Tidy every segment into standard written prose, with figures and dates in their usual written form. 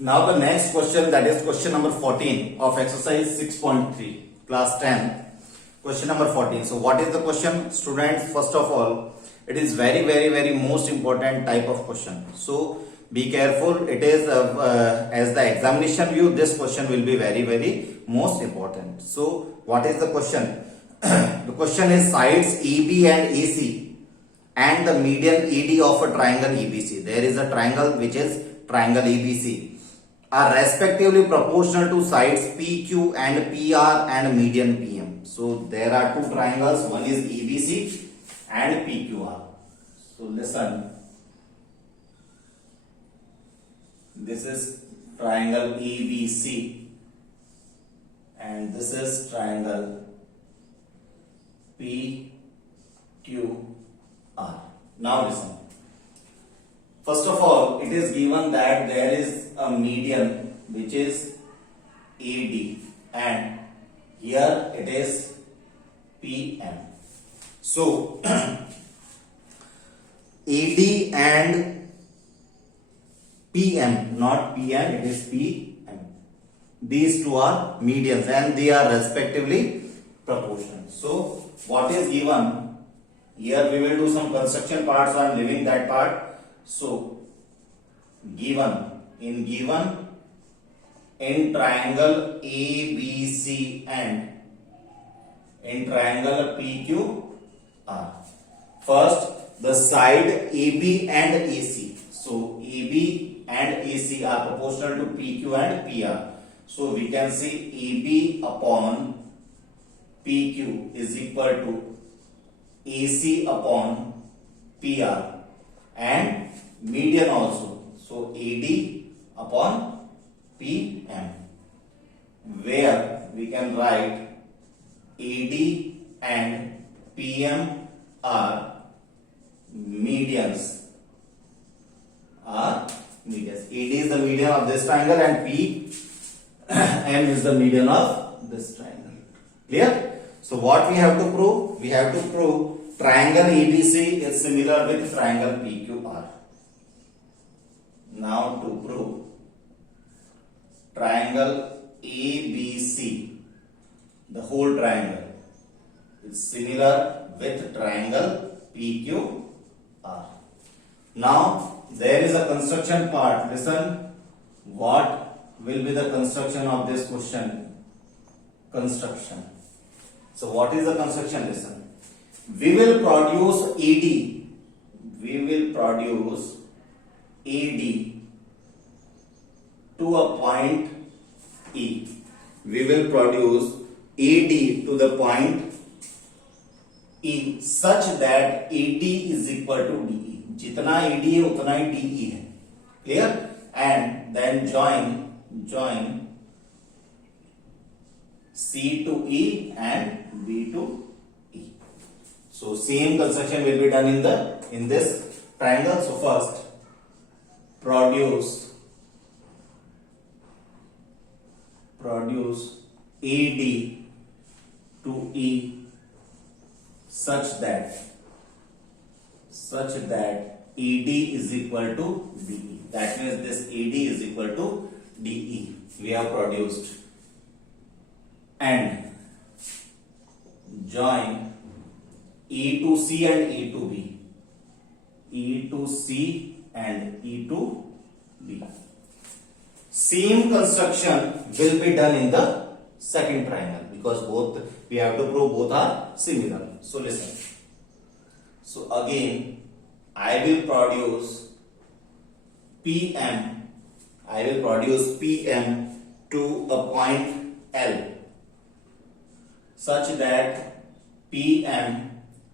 Now the next question, that is question number 14 of exercise 6.3 class 10. Question number 14. So what is the question, students? First of all, it is very most important type of question. So be careful. It is as the examination view, this question will be very most important. So what is the question? The question is sides EB and AC and the median ED of a triangle EBC. There is a triangle which is triangle EBC are respectively proportional to sides PQ and PR and median PM. So there are two triangles, one is EBC and PQR. So listen, this is triangle EBC and this is triangle PQR. Now listen. First of all, it is given that there is a median which is AD and here it is PM. So AD and PM, not PM, it is PM. These two are medians and they are respectively proportional. So what is given? Here we will do some construction parts. So I am leaving that part. So given in triangle ABC and in triangle PQR, first the side AB and AC. So AB and AC are proportional to PQ and PR. So we can say AB upon PQ is equal to AC upon PR and median also. So AD upon PM, where we can write AD and PM are medians. AD is the median of this triangle and PM is the median of this triangle. Clear? So what we have to prove? We have to prove triangle ABC is similar with triangle PQR. Now to prove triangle ABC, the whole triangle is similar with triangle PQR. Now there is a construction part. Listen, what will be the construction of this question? Construction. So what is the construction? Listen. We will produce AD. We will produce AD to a point E. We will produce AD to the point E such that AD is equal to DE. जितना AD है उतना ही DE है. Clear? And then join C to E and B to E. So same construction will be done in this triangle. So first produce AD to E such that AD is equal to DE. That means this AD is equal to DE. We have produced. And join E to C and E to B. E to C and E to B. Same construction will be done in the second triangle because both we have to prove both are similar. So listen. So again, I will produce PM. I will produce PM to a point L such that PM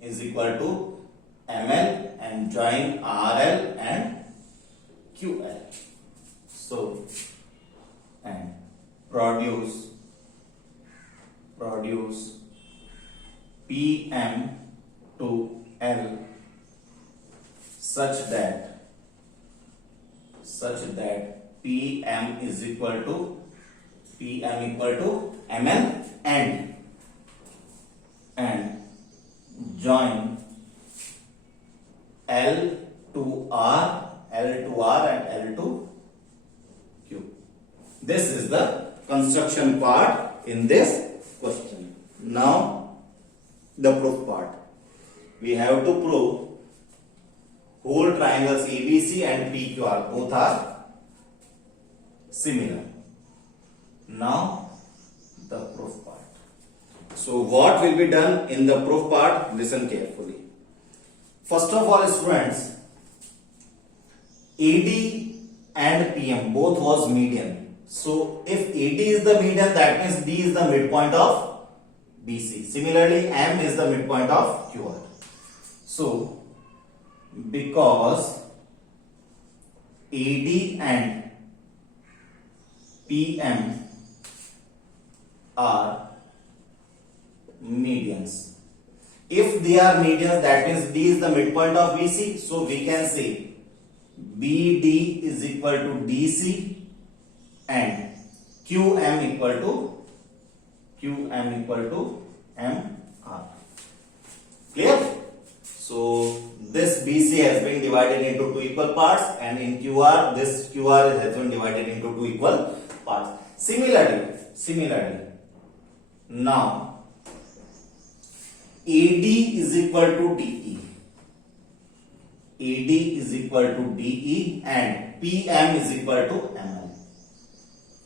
is equal to ML and join RL and QL. So and produce PM to L such that PM is equal to ML and join L to R and L to Q. This is the construction part in this question. Now the proof part. We have to prove whole triangles ABC and PQR both are similar. Now the proof part. So what will be done in the proof part? Listen carefully. First of all, students, AD and PM both was median. So if AD is the median, that means D is the midpoint of BC. Similarly, M is the midpoint of QR. So because AD and PM are medians. If they are medians, that means D is the midpoint of BC. So we can say BD is equal to DC and QM equal to MR. Clear? So this BC has been divided into two equal parts, and in QR this QR has been divided into two equal parts. Similarly, now AD is equal to DE. AD is equal to DE and PM is equal to ML.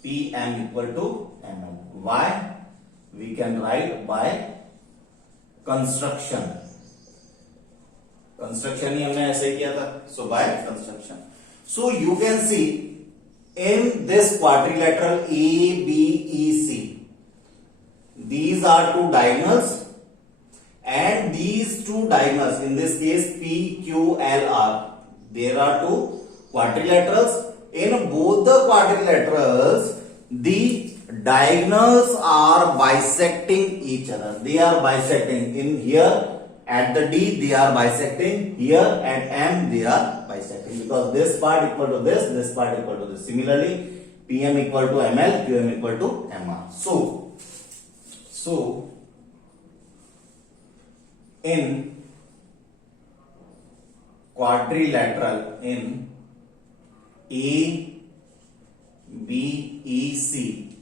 PM equal to ML. Why? We can write by construction. Construction ही हमने ऐसे किया था. So by construction. So you can see in this quadrilateral ABEC, these are two diagonals, and these two diagonals, in this case PQLR, there are two quadrilaterals. In both the quadrilaterals, the diagonals are bisecting each other. They are bisecting. In here at the D they are bisecting. Here at M they are bisecting, because this part equal to this part equal to this. Similarly, PM equal to ML, QM equal to MR. So in quadrilateral, in ABEC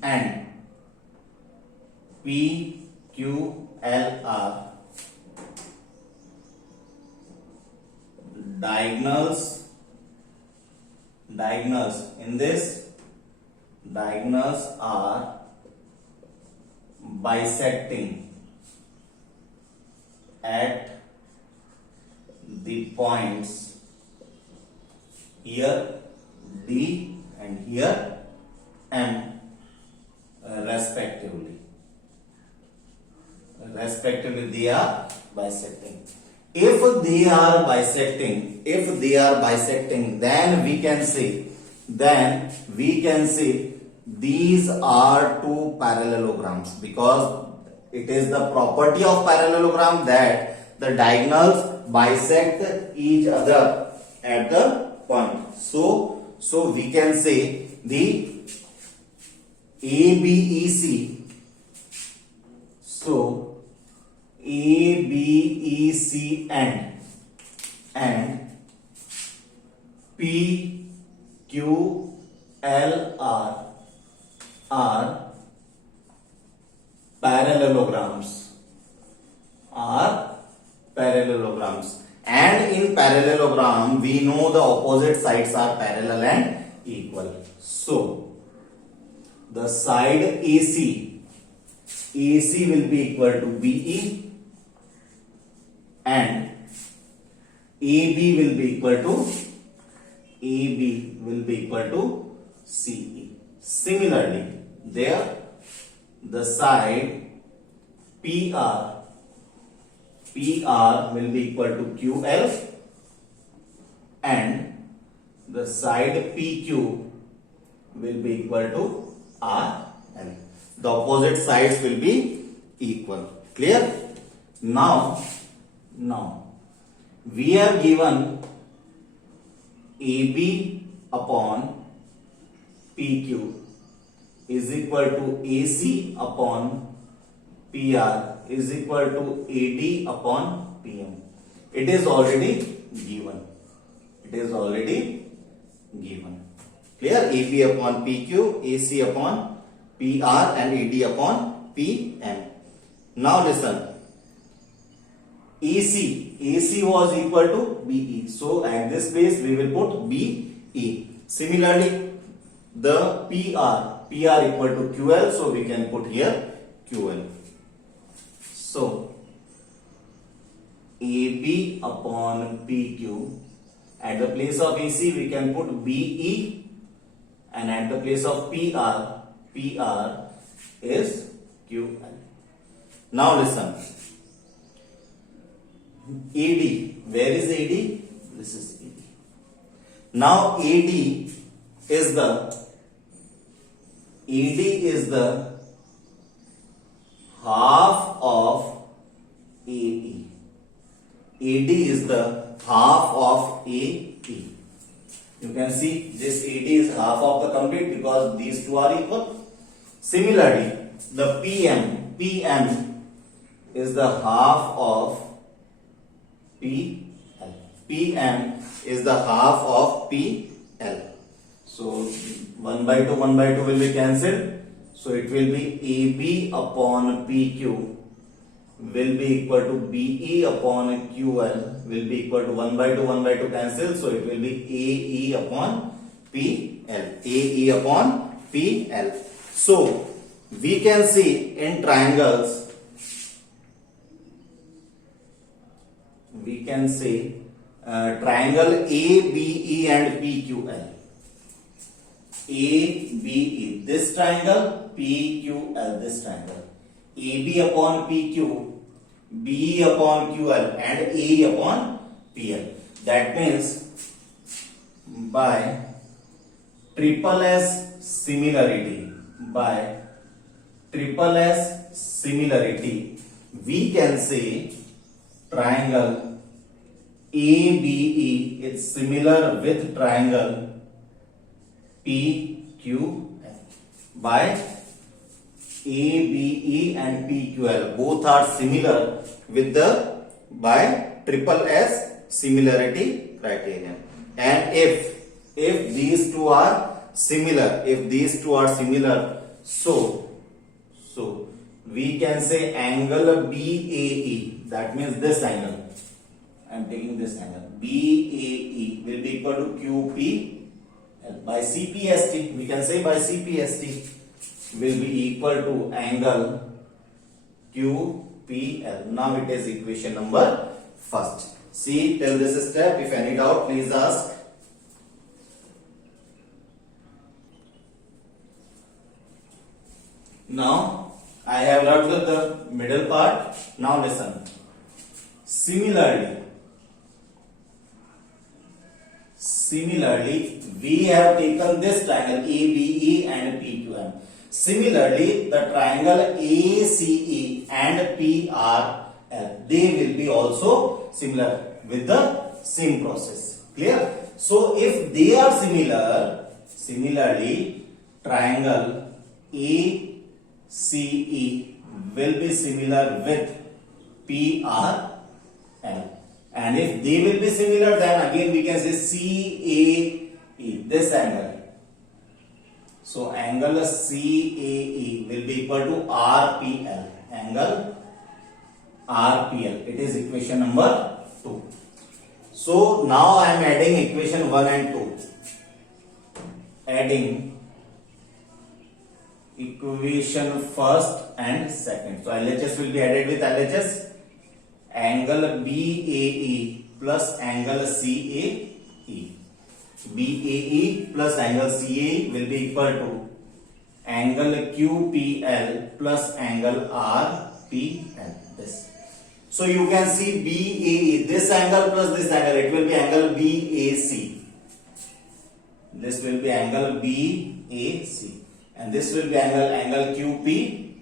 and PQLR, diagonals in this, diagonals are bisecting at the points here D and here M respectively. They are bisecting. If they are bisecting, then we can say these are two parallelograms, because it is the property of parallelogram that the diagonals bisect each other at the point. So we can say the ABEC. So ABEC and PQLR are parallelograms. And in parallelogram, we know the opposite sides are parallel and equal. So the side AC will be equal to BE and AB will be equal to CE. Similarly, there the side PR will be equal to QL and the side PQ will be equal to RL. The opposite sides will be equal. Clear? Now we are given AB upon PQ is equal to AC upon PR is equal to AD upon PM. It is already given. Clear? AB upon PQ, AC upon PR and AD upon PM. Now listen. AC was equal to BE. So at this place we will put BE. Similarly, the PR equal to QL. So we can put here QL. So AB upon PQ. At the place of AC we can put BE, and at the place of PR is QL. Now listen. AD. Where is AD? This is AD. Now AD is the half of AE. AD is the half of AE. You can see this AD is half of the complete because these two are equal. Similarly, the PM is the half of PL. PM is the half of PL. So 1 by 2 will be cancelled. So it will be AB upon PQ will be equal to BE upon QL will be equal to 1 by 2 cancel. So it will be AE upon PL. AE upon PL. So we can see in triangles, we can say triangle ABE and PQL. ABE, this triangle, PQL, this triangle. AB upon PQ, BE upon QL, and AE upon PL. That means by triple S similarity, we can say triangle ABE is similar with triangle PQL. By ABE and PQL both are similar with the by triple S similarity criterion. And if these two are similar, so we can say angle BAE, that means this angle. I am taking this angle. BAE will be equal to QP. By CPST, we can say by CPST will be equal to angle QPL. Now it is equation number first. See till this step. If any doubt, please ask. Now I have wrote the middle part. Now listen. Similarly, we have taken this triangle ABE and PQM. Similarly, the triangle ACE and PRL, they will be also similar with the same process. Clear? So, if they are similarly, triangle ACE will be similar with PRL. And if they will be similar, then again we can say CAE, this angle. So angle CAE will be equal to RPL. Angle RPL. It is equation number 2. So now I am adding equation 1 and 2. Adding equation first and second. So LHS will be added with LHS. Angle BAE plus angle CAE. BAE plus angle CAE will be equal to angle QPL plus angle RPL. This. So you can see BAE, this angle plus this angle, it will be angle BAC. This will be angle BAC. And this will be angle QP,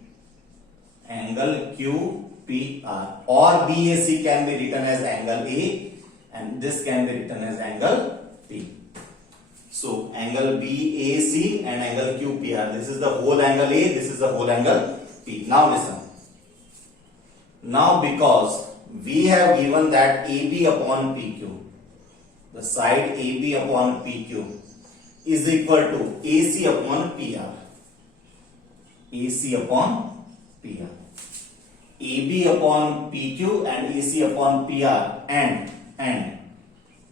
angle QPR, or BAC can be written as angle A and this can be written as angle P. So angle BAC and angle QPR, this is the whole angle A, this is the whole angle P. Now listen. Now because we have given that AB upon PQ, the side AB upon PQ is equal to AC upon PR. AC upon PR. AB upon PQ and AC upon PR and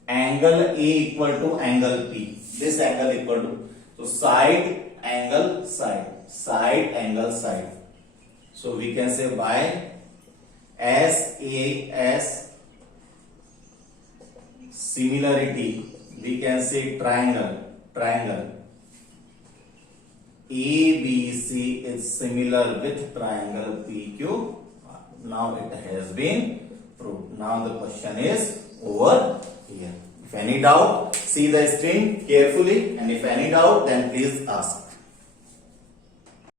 angle A equal to angle P. This angle equal to, so side angle side. So we can say by SAS similarity, we can say triangle. ABC is similar with triangle PQ. Now it has been proved. Now the question is over here. If any doubt, see the screen carefully, and if any doubt, then please ask.